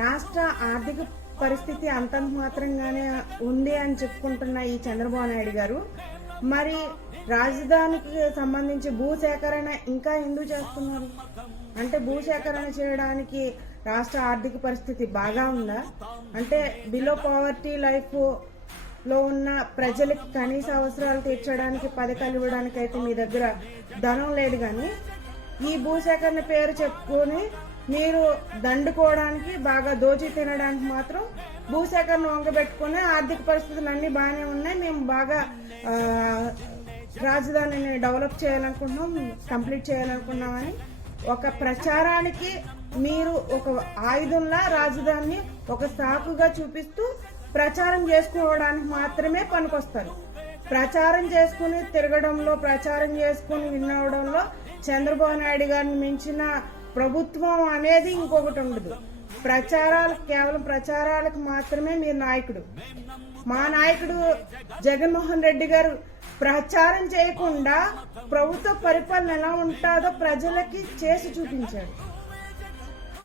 రాష్ట్ర ఆర్థిక పరిస్థితి అంతంత మాత్రంగానే ఉంది అని చెప్పుకుంటున్న ఈ చంద్రబాబు నాయుడు గారు మరి రాజధానికి సంబంధించి భూసేకరణ ఇంకా ఎందుకు చేస్తున్నారు? అంటే భూసేకరణ చేయడానికి రాష్ట్ర ఆర్థిక పరిస్థితి బాగా ఉందా? అంటే బిలో పవర్టీ లైఫ్ లో ఉన్న ప్రజలకి కనీస అవసరాలు తీర్చడానికి పథకాలు ఇవ్వడానికి అయితే మీ దగ్గర ధనం లేదు, కానీ ఈ భూసేకరణ పేరు చెప్పుకొని మీరు దండుకోవడానికి బాగా దోచి తినడానికి మాత్రం భూసేకరణ వంగబెట్టుకుని ఆర్థిక పరిస్థితులు అన్నీ బాగానే ఉన్నాయి, మేము బాగా రాజధానిని డెవలప్ చేయాలనుకుంటున్నాం, కంప్లీట్ చేయాలనుకున్నామని ఒక ప్రచారానికి మీరు ఒక ఆయుధంలా రాజధానిని ఒక సాకుగా చూపిస్తూ ప్రచారం చేసుకోవడానికి మాత్రమే పనికొస్తారు. ప్రచారం చేసుకుని తిరగడంలో, ప్రచారం చేసుకుని వినవడంలో చంద్రబాబు నాయుడు గారిని మించిన ప్రభుత్వం అనేది ఇంకొకటి ఉండదు. కేవలం ప్రచారాలకు మాత్రమే మీరు నాయకుడు. మా నాయకుడు జగన్మోహన్ రెడ్డి గారు ప్రచారం చేయకుండా ప్రభుత్వ పరిపాలన ఎలా ఉంటుందో ప్రజలకి చేసి చూపించాడు.